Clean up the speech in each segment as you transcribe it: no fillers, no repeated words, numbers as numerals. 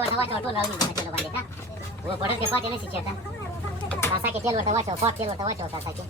wata wacha watu wala wini chalo bandita wo pore ke pate ne sichata kasa ke tel wata wacha pot tel wata wacha kasa ke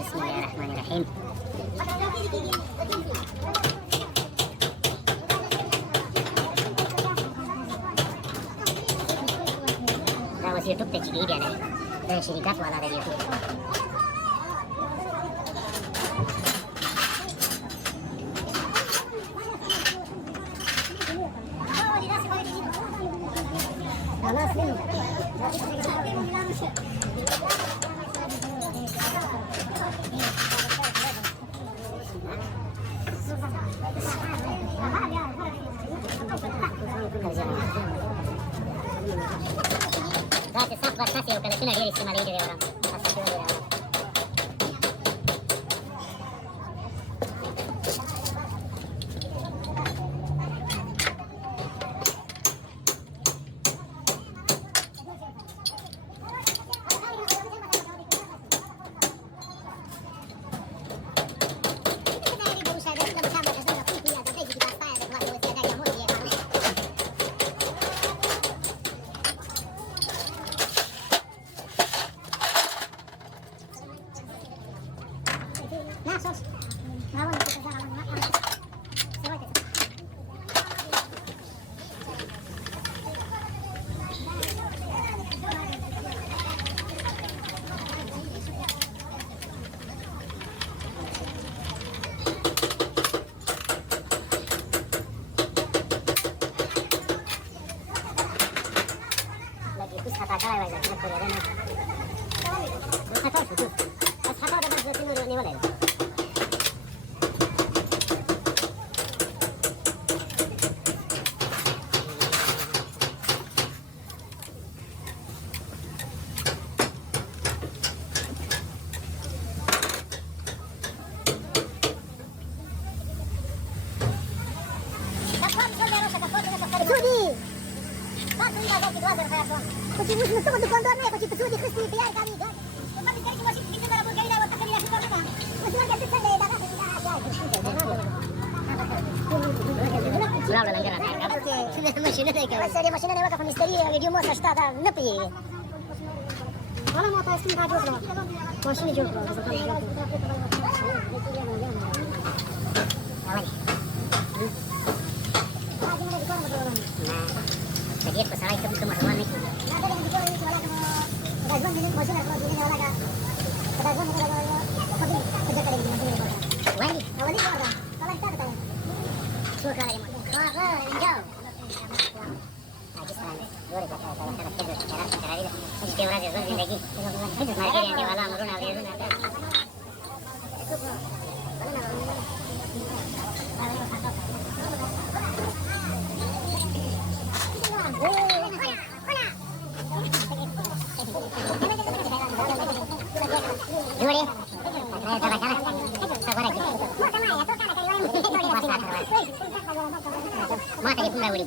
Bismillahirrahmanirrahim. Dawas YouTube tak ciri dia nih. Dari syarikat wala dari YouTube. Grazie, sta fantastico, che alla fine ieri si maledi ora. ماشينا اللي واقفه مستريه اليوم وصل شطاطه نبي والله ما طايسين قاعد يوصلوا ماشيين يجوا Jadi pesawat itu cuma ruang nih. ما ته کوم راوړي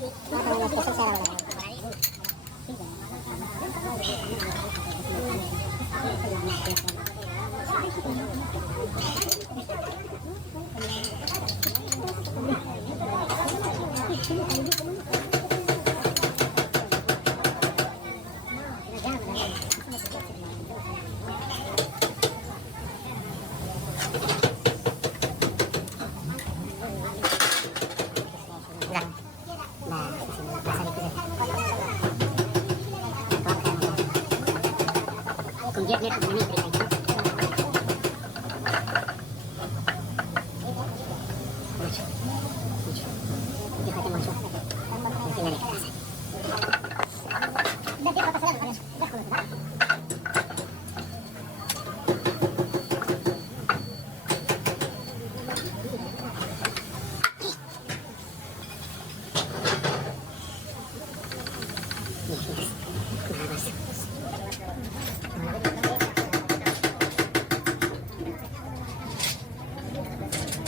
Dia lihat ini ceritanya. Dia hati masuk. Nanti narik ke atas. Nanti kota saya bukan sudah kalau sudah.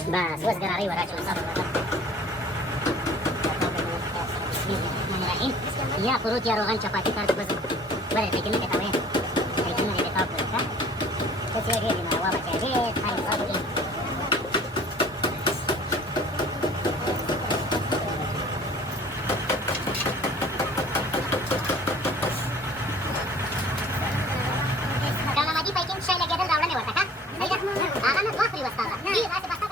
Bas, was garari wala siya usap. Bismillahirrahmanirrahim. Ya, perut ya rogan chapati kar bas. Bare pekin kita tahu ya. Pekin ada tahu kita. Kecil dia di mana baca je, hari pagi. Kalau lagi pekin saya lagi ada rawlan lewat kan? Ayo, akan buat free wastala. Iya, kasih pasta.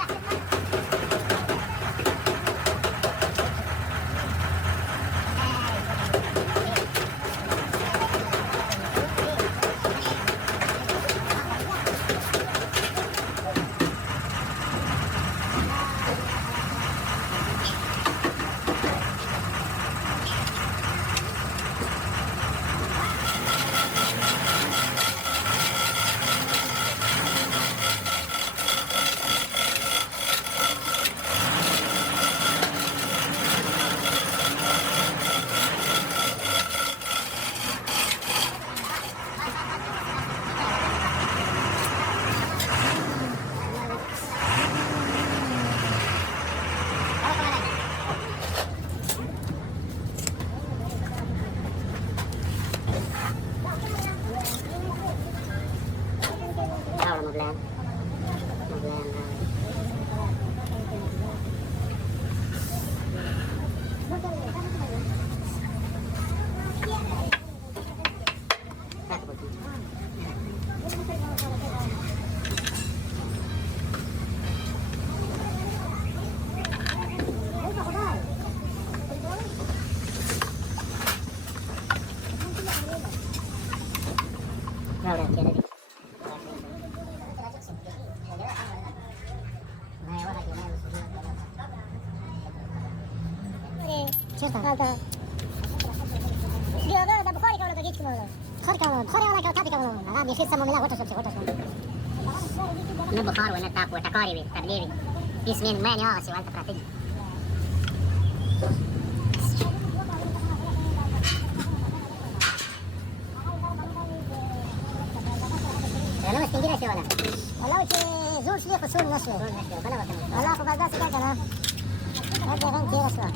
هذا هذا بخاري كمان بقيت كمان بخاري ولا كاتبي كمان أنا بيخيس سما ملا وتشوف أنا بخار وأنا تاك وتكاري تبليبي اسمين ما نياسي وأنت فراتي أنا مستنجرة شو أنا والله وش زور شلي قصور نشلي والله خبز داسي كذا أنا هذا غنتي أصلا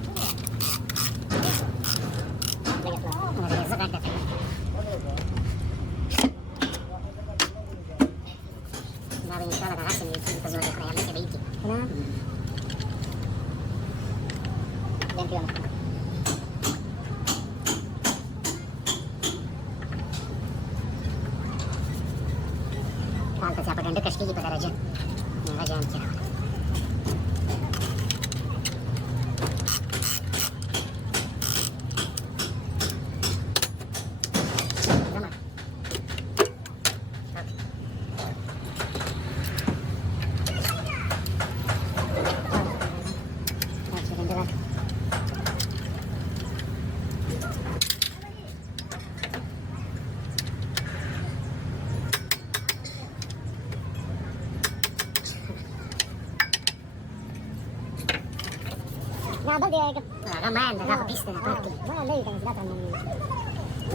Nah, ini salah kan hasil itu kita jual kerja masih baik. Kenapa? Dan dia. Pantas siapa ganda kasih kita raja. Nah, raja yang kira. Nah, bal dia agak main, agak piste na party. Mana lagi kan sudah tahu.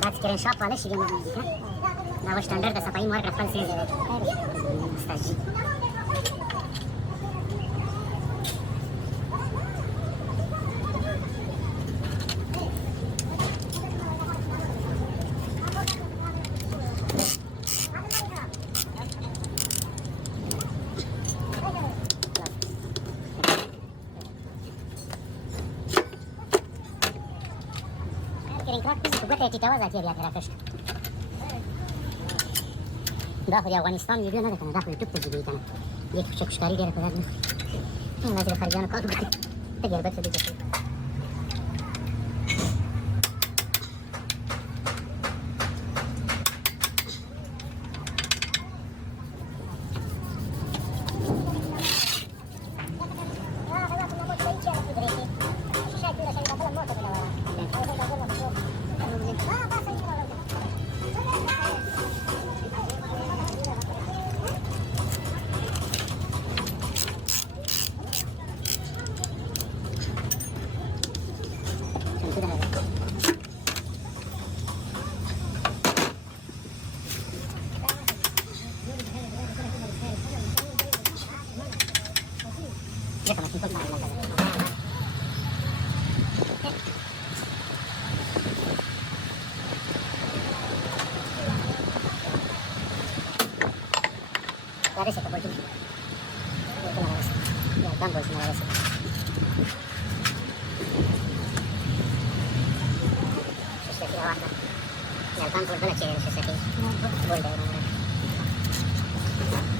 Berarti keren shop wala sih dia mau kan? Nah, was standar dah sampai muar kapal sih dia. Stasi. catering crack, cu gătea tităuaza chiar ea căști. Da, خو د افغانستان ویډیو نه ده که نه، دا خو یوټیوب ته ځي دوی که نه. دې کې خو چکشکاري ډېره په درد نه خوري. یوازې د خارجیانو کار وکړي. ته ګربت څه دې کوي. Déjame, sin colmar la casa. La receta, por ejemplo. Ya, campo es una receta. Se se tira baja. Ya, el campo es de la chévere, se se tira. Vuelve,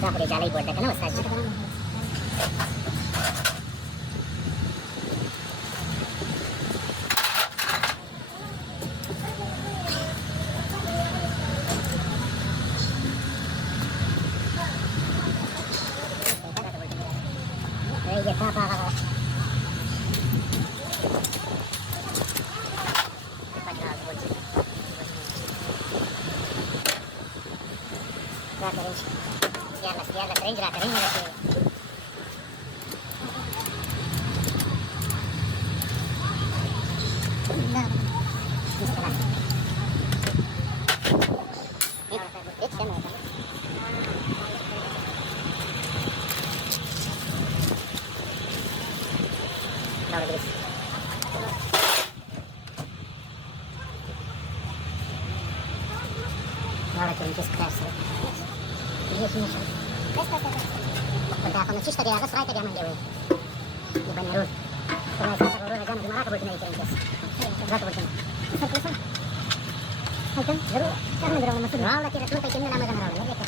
da por ella la vuelta, que no está hecho. Ya está apagado. La carenja. Laura gris. Laura que închis creasă. Ești mișă. Pentru a fămăci știa de agăs, rai te de-a mândeue. E bănerul. Când ai zis că voră geană dimara, că voi tine închis. Zată voi tine. Să te lăsăm. Hai când? Zăru. Chiar nu vreau măsură. Laura te rătul pe tine la măgă năraulă. Merge că.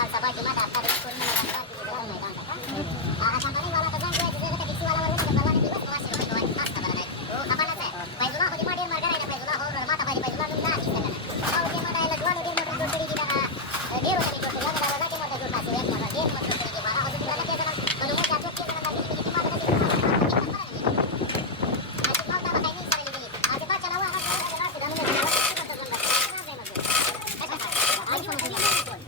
Salsa ba jumada, apa dia pun melakukan di dalam Maidan kan? Akan paling wala kazan dia juga kita kisi wala warung kita wala dibuat masih orang tua tas tabar naik. Oh, apa nase? Paizullah ho di mana dia marga naik Paizullah ho mata pai Paizullah nung na kita kan. Tahu dia mana ila dua dia motor dua di dalam dia orang di dua dalam dalam dia motor dua kasih ya mana dia motor dua di mana. Aku di mana dia dalam kalau mau capek dia dalam lagi di mana dia. Masih mau tak pakai ini sekali lagi. Ada baca lawa kan ada baca dalam ni. Ayo masuk.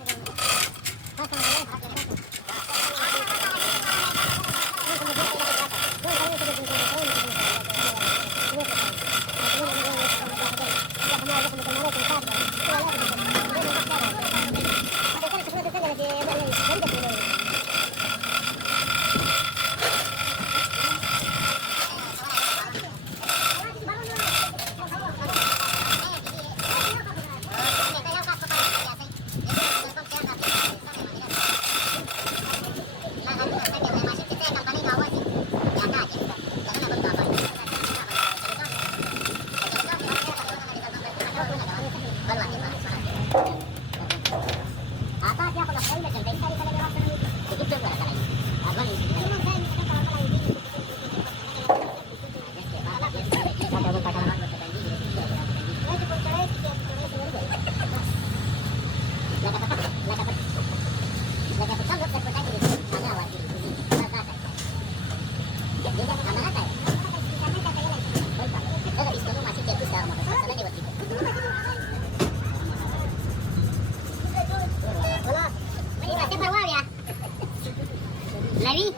Nabi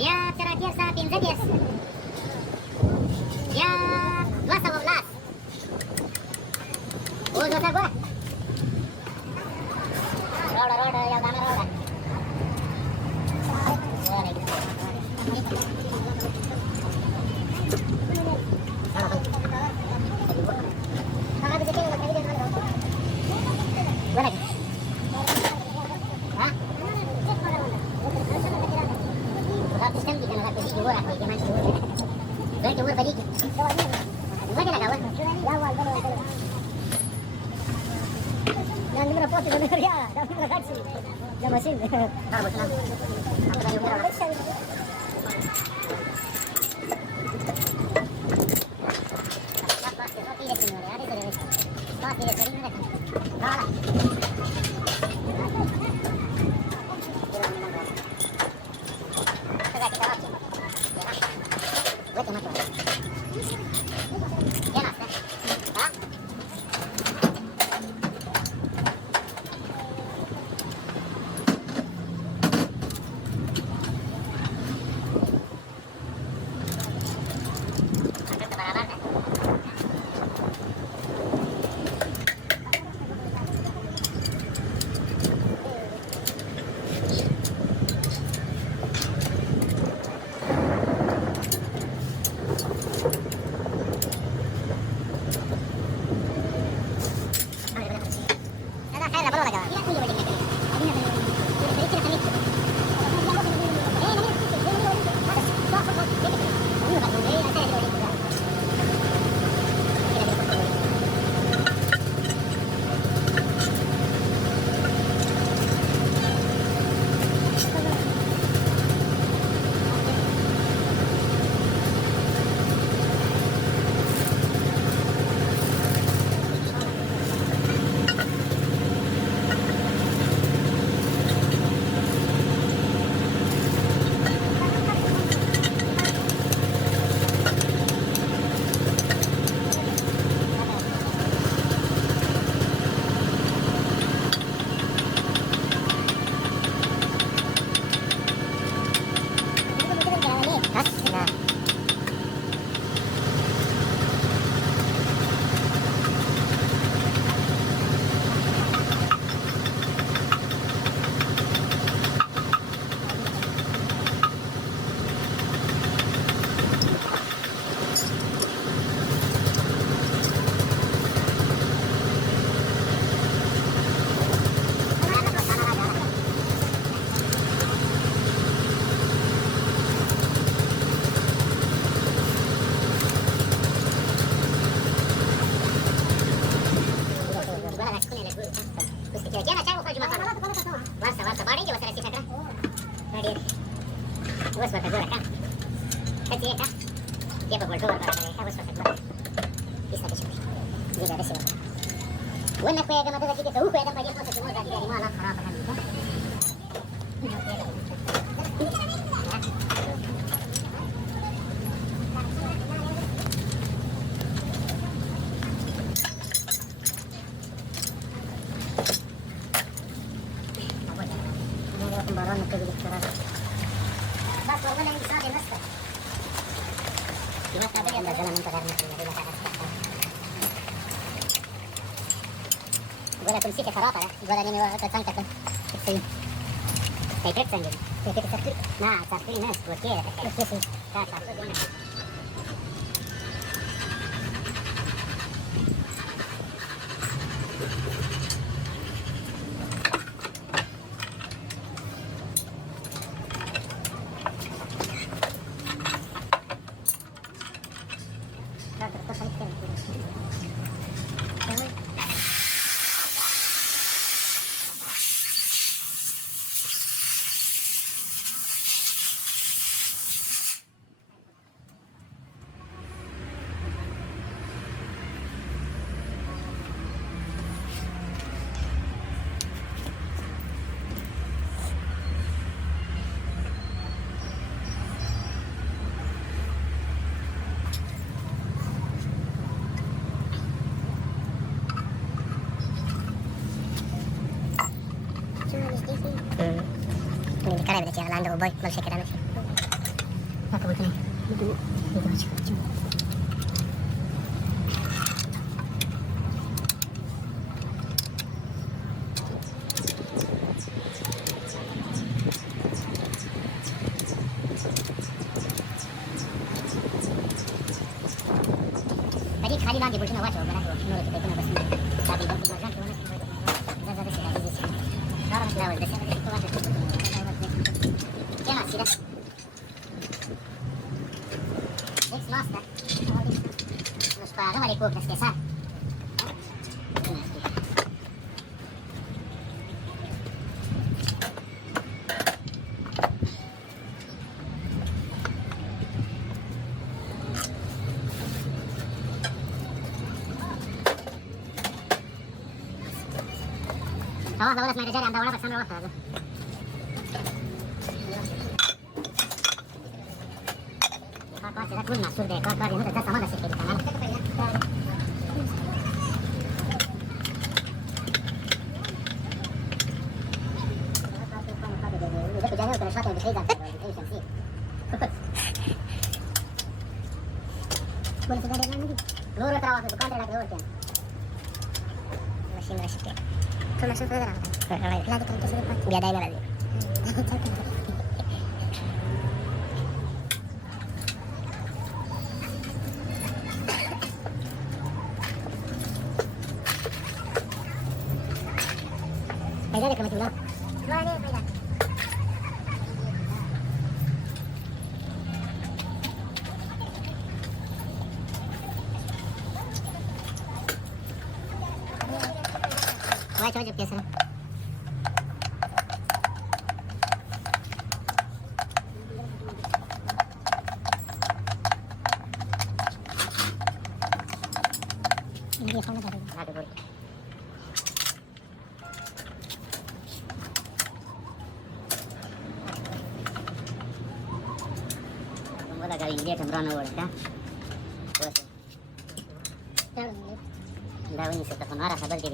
dia terakhir sa pinzadias dia 212 oh dosa gua roda yang mana roda माणसं वर आहे ते माणसं वर घर के वर बली मध्ये लगावर Yang dimana foto bener ya, dah pernah kaji. Dah mesin. हा बस ना आता गाडी उघडा Gua tuh sih kesarap ya, gua ini mewah kacang kacang. Kayak kacang gitu. Kayak kacang. Nah, tapi ini gua kira kayak kacang. Kacang. Cara beda jalan do boy, malu sekira nasi. Apa betul? Betul. Betul macam. Tadi kali lagi boleh nak wajib berapa? Menurut kita kena bersih. Tapi dah bukan kan? Dah dah sih lagi sih. Sekarang sudah dah sih. Itu wajib. Jangan sih dah. es que sal. خلاص لو اسمع رجالي عند ولا بس انا وقتها هذا كار كل محصول ده كار يموت ده سما بس كده تمام ده جاني وكان شاطر بخيزه كل سنه ده ما نور ترى واحد دكان ده نور كان ماشي ماشي ثم شوف هذا لا ده كان كسر بيا دايما هذه فايدة كم تقول؟ ما عليه فايدة. وايد واجب كسر. ini apa nak ada? Ada boleh. Bola kali dia tembrana bola kan? Bos. Dah ini saya tak marah sabar dia.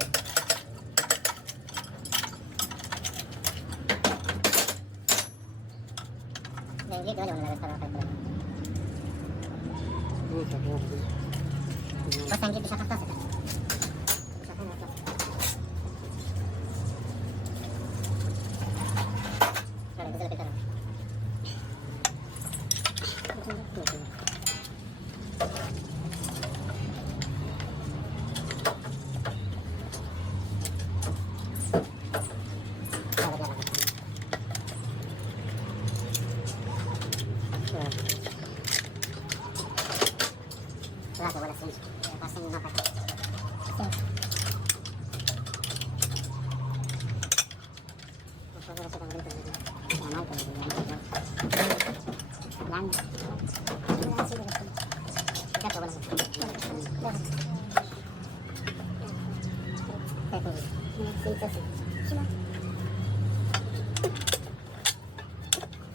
Ini dia kalau nak sekarang tak boleh. Bos yang bisa kata saya. Bola sini, pasang apa?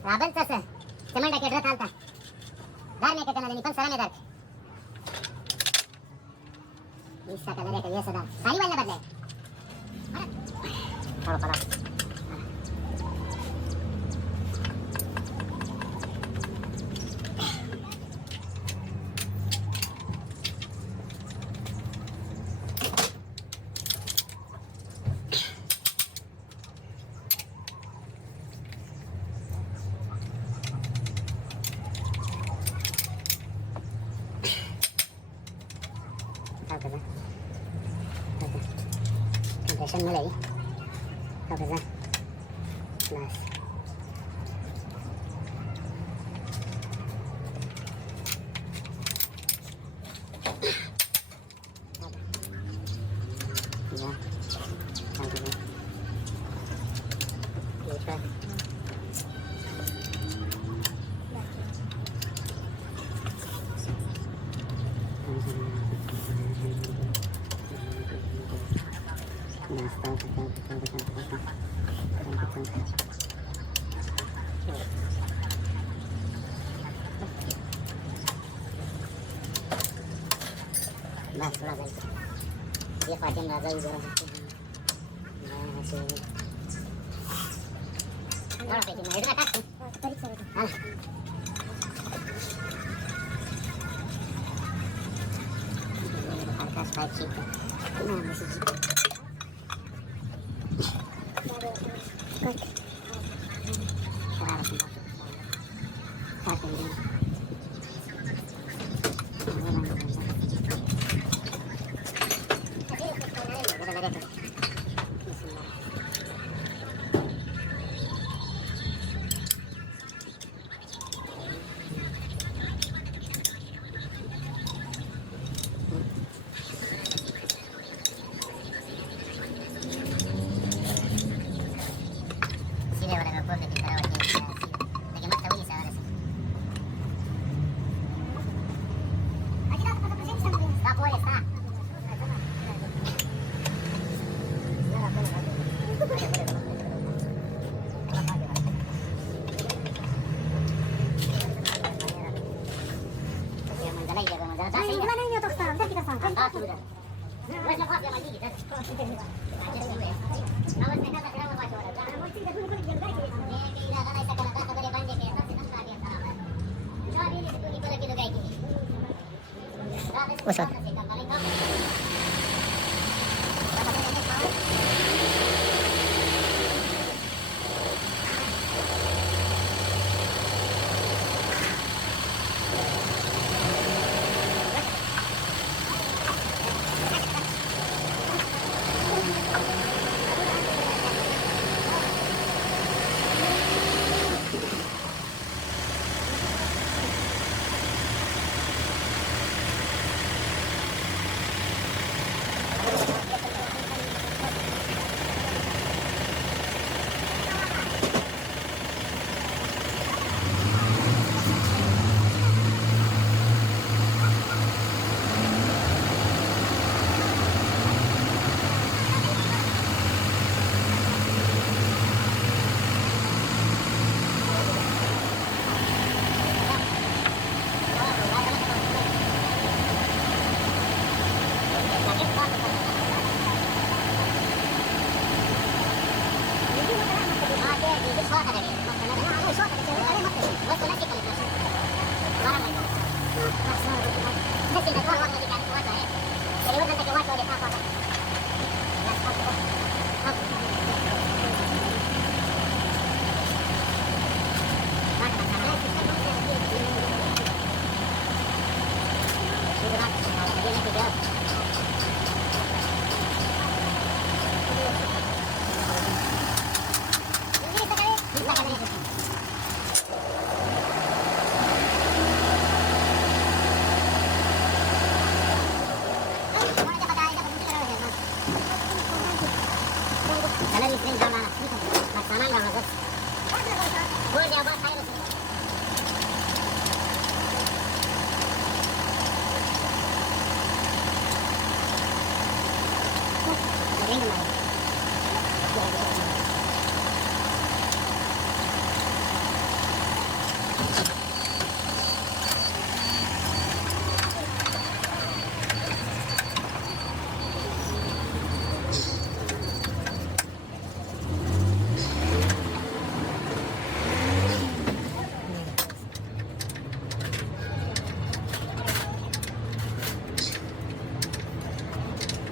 Rabel tasa, teman dah kira talta. Dar ni kata nanti pan sarana dar. Bisa kalau dia biasa dah. Sari wala badle. Kalau kalau. هكذا عشان ملاي هكذا ناس बस थोड़ा सा ये फातिम राजा भी जरा थोड़ा पे ना इधर काट तरीक से हां आकाश पाइप शीट ना message cut orang ngepon di Sarawak ini. Lagi mata ini saya rasa. Tak boleh tak. Gimana ini untuk sang? Kan kita sang. Kan Ah, sudah. Wes lepas dia lagi kita. Awas mereka tak kira apa coba. Awas tidak dulu kali dia lagi. Dia kira kan saya kata kata dia banding dia tak sedang dia salah. Jadi ini itu lagi tu lagi. Ustaz.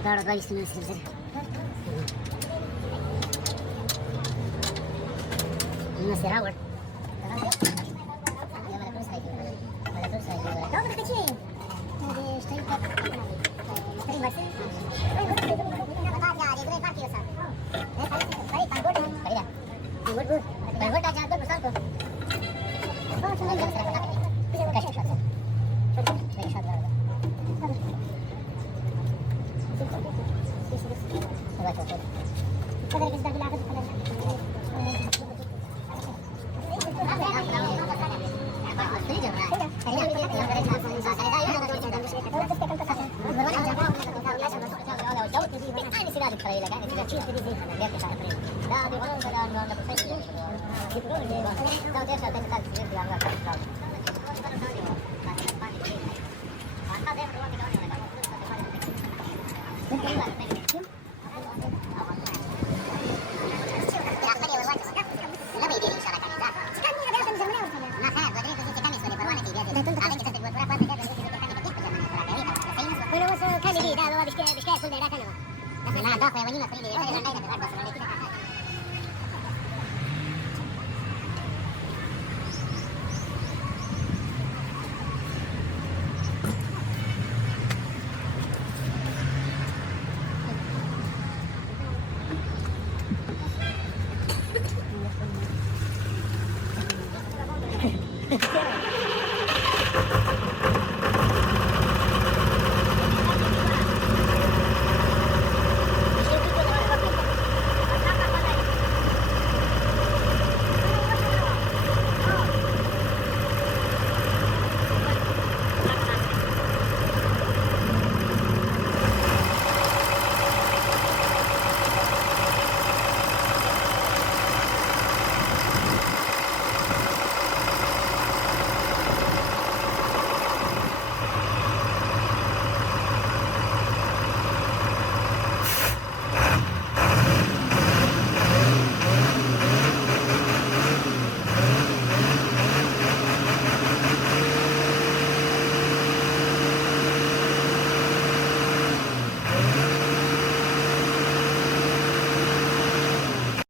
Baru lagi setengah selesai. Masih rawat. Kau dah kecil. Jadi saya tak sering masih.